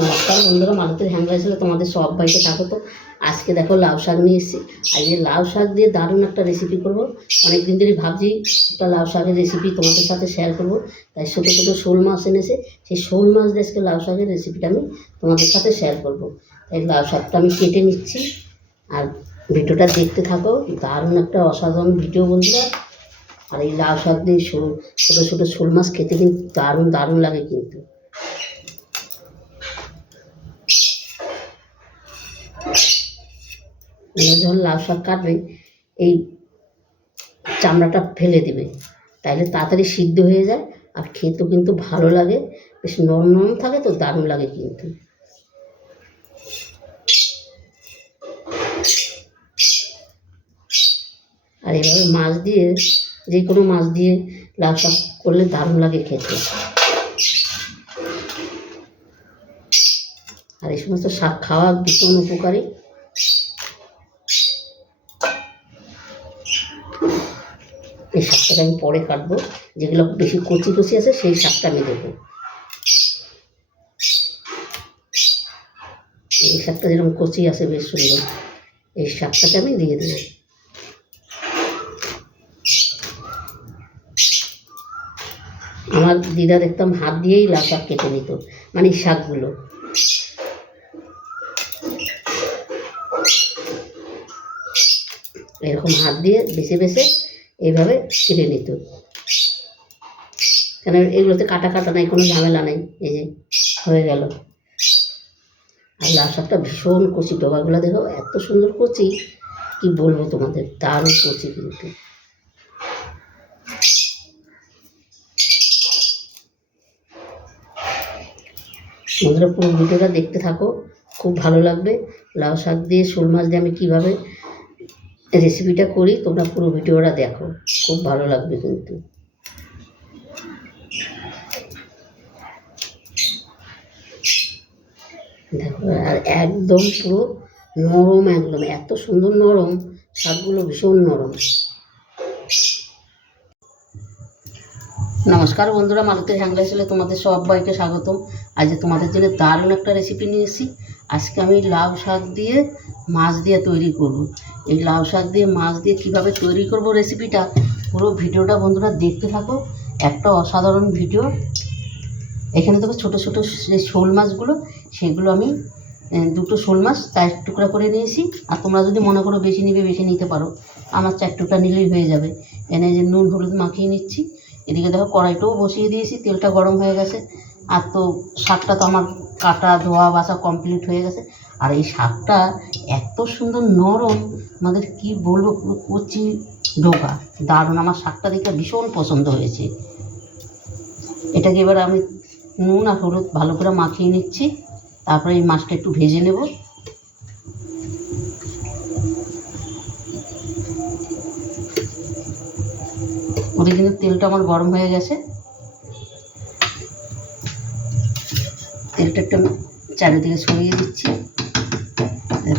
নমস্কার বন্ধুরা, মালতীর হ্যান্ডওয়াইজে তোমাদের সবাইকে স্বাগত। আজকে দেখো লাউ শাক নিয়ে এসেছি। আজকে লাউ শাক দিয়ে দারুণ একটা রেসিপি করব। অনেক দিন ধরে ভাবছি একটা লাউ শাকের রেসিপি তোমাদের সাথে শেয়ার করব। তাই ছোটো ছোটো শোল মাছ এনেছে, সেই শোল মাছ দিয়ে আজকে লাউ শাকের রেসিপিটা আমি তোমাদের সাথে শেয়ার করব। তাই লাউ শাকটা আমি কেটে নিচ্ছি, আর ভিডিওটা দেখতে থাকো। দারুণ একটা অসাধারণ ভিডিও বন্ধুরা। আর এই লাউ শাক দিয়ে ছোটো ছোটো শোল মাছ খেতে কিন্তু দারুণ দারুণ লাগে। কিন্তু যখন লাউ শাক কাটবে, এই চামড়াটা ফেলে দেবে, তাইলে তাড়াতাড়ি সিদ্ধ হয়ে যায় আর খেতেও কিন্তু ভালো লাগে। বেশ নরম নরম থাকে, তো দারুণ লাগে কিন্তু। আর এভাবে মাছ দিয়ে, যে কোনো মাছ দিয়ে লাউ শাক করলে দারুণ লাগে খেতে। আর এই সমস্ত শাক খাওয়া ভীষণ উপকারী। এই শাকটাকে আমি পরে কাটবো, যেগুলো বেশি কচি কচি আছে সেই শাকটা আমি দেবো। এই শাকটা যেরকম কচি আছে বেশ সুন্দর, এই শাকটাকে আমি দিয়ে দেবো। আমার দিদা দেখতাম হাত দিয়েই লাউ শাক কেটে নিত, মানে শাকগুলো। এরকম হাত দিয়ে বেছে বেছে এইভাবে ছিঁড়ে নিত, কেন এগুলোতে কাটা কাটা নাই, কোনো ঝামেলা নেই। এই যে হয়ে গেল। আর লাউ শাকটা ভীষণ কচি, ডগাগুলো দেখো এত সুন্দর কচি, কি বলবো তোমাদের, দারুণ কচি কিন্তু। বন্ধুরা পুরো ভিডিওটা দেখতে থাকো, খুব ভালো লাগবে। লাউ শাক দিয়ে শোল মাছ দিয়ে আমি কীভাবে রেসিপিটা করি, তোমরা পুরো ভিডিওটা দেখো, খুব ভালো লাগবে কিন্তু। দেখো, আর একদম পুরো নরম, একদম এত সুন্দর নরম, শাকগুলো ভীষণ নরম। নমস্কার বন্ধুরা, মালতীর হ্যান্ডওয়াইজে তোমাদের সবাইকে স্বাগতম। আজ তোমাদের জন্য দারুণ একটা রেসিপি নিয়ে এসেছি। আজকে আমি লাউ শাক দিয়ে মাছ দিয়ে তৈরি করব। এই লাউ শাক দিয়ে মাছ দিয়ে কীভাবে তৈরি করব রেসিপিটা, পুরো ভিডিওটা বন্ধুরা দেখতে থাকো। একটা অসাধারণ ভিডিও। এখানে দেখো ছোটো ছোটো যে শোল মাছগুলো, সেগুলো আমি দুটো শোল মাছ 4 টুকরা করে নিয়েছি। আর তোমরা যদি মনে করো বেশি নিবে, বেশি নিতে পারো। আমার 4 টুকরা নিলেই হয়ে যাবে। এনে যে নুন হলুদ মাখিয়ে নিচ্ছি। এদিকে দেখো কড়াইটাও বসিয়ে দিয়েছি, তেলটা গরম হয়ে গেছে। আর তো শাকটা তো আমার কাটা ধোয়া বাছা কমপ্লিট হয়ে গেছে। আর এই শাকটা এত সুন্দর নরম, আমাদের কি বলবো, পুরো কচি ডোকা, দারুণ। আমার শাকটা দেখে ভীষণ পছন্দ হয়েছে। এটাকে এবার আমি নুন আর হলুদ ভালো করে মাখিয়ে নিচ্ছি। তারপরে এই মাছটা একটু ভেজে নেব। ওদিকে কিন্তু তেলটা আমার গরম হয়ে গেছে। তেলটা একটু চারিদিকে ছড়িয়ে দিচ্ছি।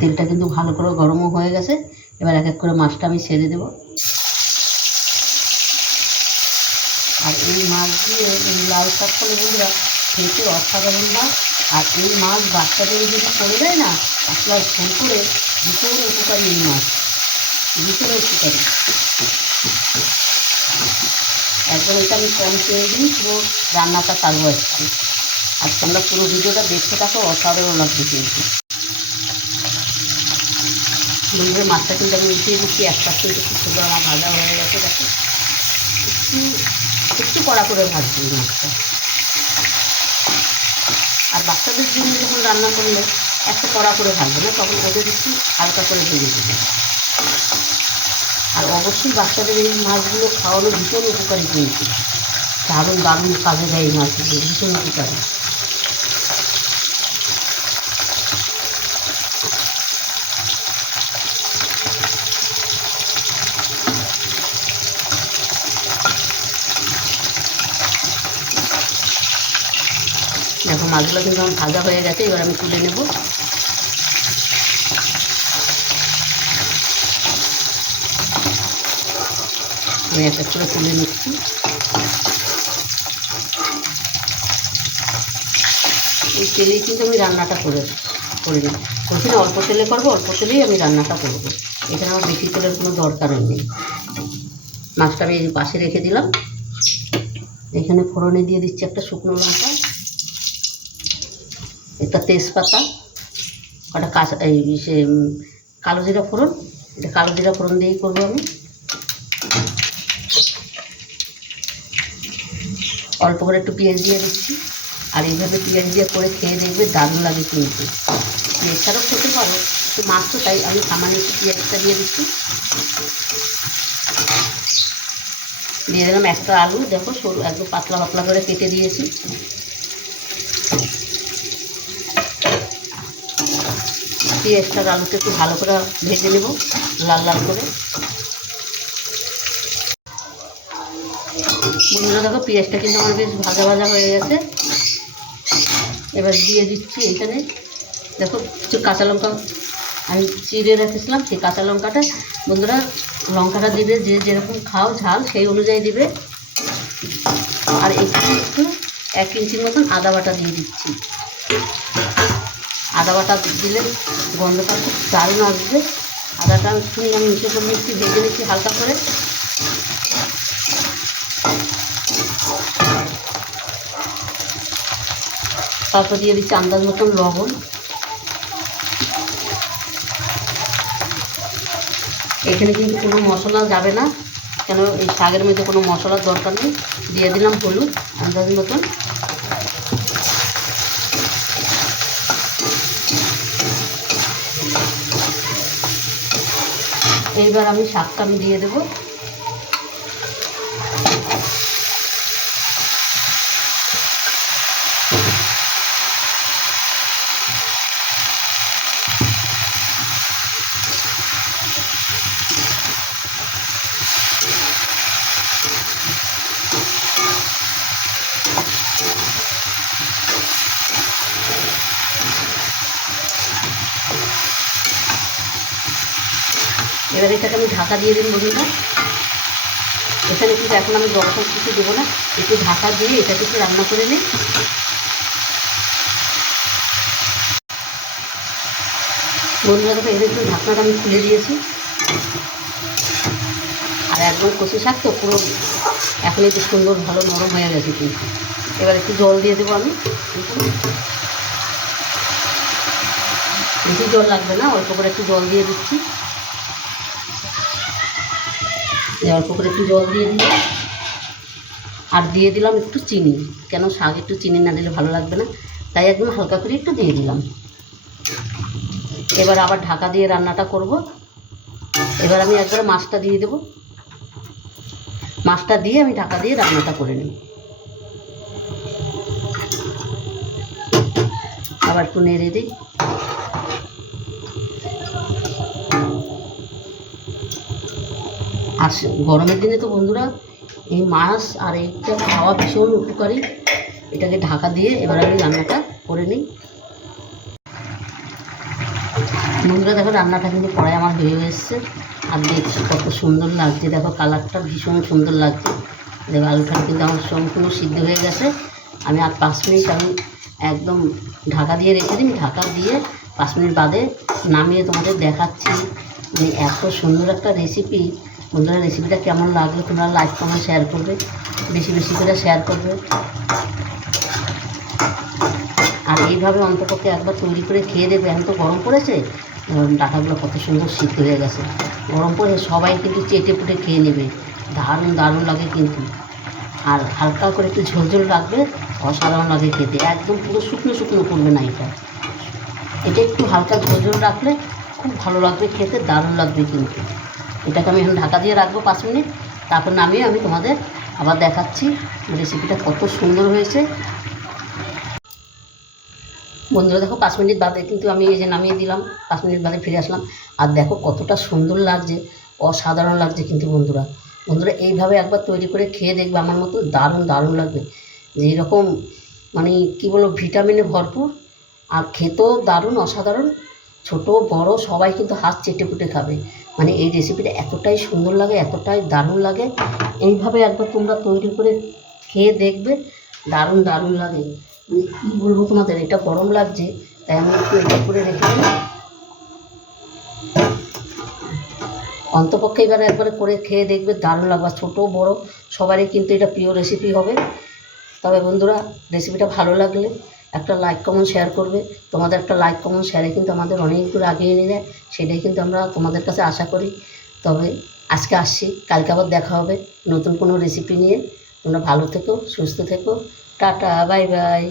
তেলটা কিন্তু ভালো করে গরমও হয়ে গেছে। এবার এক এক করে মাছটা আমি ছেড়ে দেব। আর এই মাছ দিয়ে লাউ শাক করলে বন্ধুরা খেতে অসাধারণ হয়। আর এই মাছ বাচ্চাদের যদি পড়ে যায় না, পাতলার ফোন করে, ভীষণ উপকারী এই মাছ, ভীষণ উপকারী একদম। এটা আমি কম চেয়ে দিই, পুরো রান্নাটা চালু আসছে। আর তোমরা পুরো ভিডিওটা দেখতে থাকো, অসাধারণ লাগবে কিন্তু। বন্ধুরা মাছটা কিন্তু আমি উঠিয়ে দিচ্ছি, এক পাশ থেকে একটু ছোটো আমার ভাজা হয়ে গেছে। দেখো একটু একটু কড়া করে ভাজছি মাছটা। আর বাচ্চাদের জন্য যখন রান্না করলে একটা কড়া করে ভাজবে না, তখন ওদের একটু হালকা করে ভেজে দেবে। আর অবশ্যই বাচ্চাদের এই মাছগুলো খাওয়ানো ভীষণ উপকারী কিন্তু, দারুণ দারুণ কাজে দেয় এই মাছগুলো, ভীষণ উপকারী। দেখো মাছগুলো কিন্তু আমার ভাজা হয়ে গেছে, এবার আমি তুলে নেব। আমি এক এক করে তুলে নিচ্ছি। এই তেলেই কিন্তু আমি রান্নাটা করি না। বলছি না অল্প তেলে করবো, অল্প তেলেই আমি রান্নাটা করবো। এখানে আমার বেশি তেলের কোনো দরকারই নেই। মাছটা আমি এই পাশে রেখে দিলাম। এখানে ফোড়নে দিয়ে দিচ্ছি একটা শুকনো লঙ্কা, একটা তেজপাতা, একটা কালো জিরা ফোড়ন। এটা কালো জিরা ফোড়ন দিয়েই করবো আমি। অল্প করে একটু পেঁয়াজ দিয়ে দিচ্ছি। আর এইভাবে পেঁয়াজ দিয়ে করে খেয়ে দেখবে দারুণ লাগে কিন্তু। পেঁয়াজ ছাড়াও খেতে পারো, একটু মাছ তো তাই আমি সামান্য একটু পেঁয়াজটা দিয়ে দিচ্ছি। দিয়ে দিলাম একটা আলু, দেখো সরু একদম পাতলা পাতলা করে কেটে দিয়েছি। পেঁয়াজটার আলুটা একটু ভালো করে ভেজে নেব, লাল লাল করে। বন্ধুরা দেখো পেঁয়াজটা কিন্তু আমার বেশ ভাজা ভাজা হয়ে গেছে। এবার দিয়ে দিচ্ছি এইখানে দেখো কিছু কাঁচা লঙ্কা আমি চিড়ে রেখেছিলাম, সেই কাঁচা লঙ্কাটা বন্ধুরা লঙ্কাটা দিবে যে যেরকম খাও ঝাল সেই অনুযায়ী দিবে। আর এখানে একটু 1 ইঞ্চির মতন আদা বাটা দিয়ে দিচ্ছি। আদা বাটা দিলে গন্ধটা খুব দারুণ আসবে। আদাটা একটুখানি আমি নিচে করে নিচ্ছি, ভেজে নিচ্ছি হালকা করে। তারপর দিয়ে দিচ্ছি আন্দাজ মতন লবণ। এখানে কিন্তু কোনো মশলা যাবে না, কেন এই শাকের মধ্যে কোনো মশলার দরকার নেই। দিয়ে দিলাম হলুদ আন্দাজ মতন। এইবার আমি শাকটা দিয়ে দেবো। এবার এটাকে আমি ঢাকা দিয়ে দিন বন্ধুরা। এখানে কিন্তু এখন আমি জল কিছু দেবো না, একটু ঢাকা দিয়ে এটাকে একটু রান্না করে নিই। বন্ধুরা দেখো এর একটু ঢাকনাটা আমি খুলে দিয়েছি। আর একদম কষি শাক তো পুরো এখন একটু সুন্দর ভালো নরম হয়ে গেছে কিন্তু। এবার একটু জল দিয়ে দেবো আমি। বেশি জল লাগবে না, অল্প করে একটু জল দিয়ে দিচ্ছি। অল্প করে একটু জল দিয়ে দিলাম। আর দিয়ে দিলাম একটু চিনি, কেন শাক একটু চিনি না দিলে ভালো লাগবে না, তাই একদম হালকা করে একটু দিয়ে দিলাম। এবার আবার ঢাকা দিয়ে রান্নাটা করব। এবার আমি একবার মাছটা দিয়ে দেবো। মাছটা দিয়ে আমি ঢাকা দিয়ে রান্নাটা করে নিই। আবার একটু নেড়ে দিই। আর গরমের দিনে তো বন্ধুরা এই মাছ আর এইটা খাওয়া ভীষণ উপকারী। এটাকে ঢাকা দিয়ে এবার আমি রান্নাটা করে নিই। বন্ধুরা দেখো রান্নাটা কিন্তু কড়াই আমার হয়ে এসছে। আর দেখছি কত সুন্দর লাগছে, দেখো কালারটা ভীষণ সুন্দর লাগছে। দেখো আলুটা কিন্তু আমার সম্পূর্ণ সিদ্ধ হয়ে গেছে। আমি আর 5 মিনিট আমি একদম ঢাকা দিয়ে রেখে দিই। ঢাকা দিয়ে 5 মিনিট বাদে নামিয়ে তোমাদের দেখাচ্ছি। মানে এত সুন্দর একটা রেসিপি। বন্ধুরা রেসিপিটা কেমন লাগলো তোমরা লাইক কমেন্ট শেয়ার করবে, বেশি বেশি করে শেয়ার করবে। আর এইভাবে অন্তপক্ষে একবার তৈরি করে খেয়ে দেবে। এখন তো গরম পড়েছে, ডাটাগুলো কত সুন্দর সিদ্ধ হয়ে গেছে। গরম পড়ে সবাই কিন্তু চেটে পুটে খেয়ে নেবে, দারুণ দারুণ লাগে কিন্তু। আর হালকা করে একটু ঝোলঝোল রাখবে, অসাধারণ লাগে খেতে। একদম পুরো শুকনো শুকনো করবে না, এটা একটু হালকা ঝোলঝোল রাখলে খুব ভালো লাগবে খেতে, দারুণ লাগবে কিন্তু। এটাকে আমি এখন ঢাকা দিয়ে রাখবো 5 মিনিট, তারপর নামিয়ে আমি তোমাদের আবার দেখাচ্ছি রেসিপিটা কত সুন্দর হয়েছে। বন্ধুরা দেখো 5 মিনিট বাদে কিন্তু আমি এই যে নামিয়ে দিলাম। 5 মিনিট বাদে ফিরে আসলাম। আর দেখো কতটা সুন্দর লাগছে, অসাধারণ লাগছে কিন্তু। বন্ধুরা এইভাবে একবার তৈরি করে খেয়ে দেখবে, আমার মতো দারুণ দারুণ লাগবে। যেই রকম মানে কী বলবো, ভিটামিনে ভরপুর আর খেতেও দারুণ অসাধারণ। ছোট বড় সবাই কিন্তু হাত চেটে পুটে খাবে। মানে এই রেসিপিটা এতটাই সুন্দর লাগে, এতটাই দারুণ লাগে। এইভাবে একবার তোমরা তৈরি করে খেয়ে দেখবে, দারুণ দারুণ লাগে। মানে কী বলবো তোমাদের, এটা গরম লাগছে তাই আমি একটু এটা করে রেখে দিই। অন্তপক্ষে এবার একবারে করে খেয়ে দেখবে, দারুণ লাগবে। ছোটো বড় সবারই কিন্তু এটা প্রিয় রেসিপি হবে। তবে বন্ধুরা, রেসিপিটা ভালো লাগলে একটা লাইক কমেন্ট শেয়ার করবে। তোমাদের একটা লাইক কমেন্ট শেয়ারে কিন্তু আমাদের অনেক দূর এগিয়ে নিয়ে যায়, সেটাই কিন্তু আমরা তোমাদের কাছে আশা করি। তবে আজকে আসছি, কালকে আবার দেখা হবে নতুন কোনো রেসিপি নিয়ে। তোমরা ভালো থেকো, সুস্থ থেকো, টাটা, বাই বাই।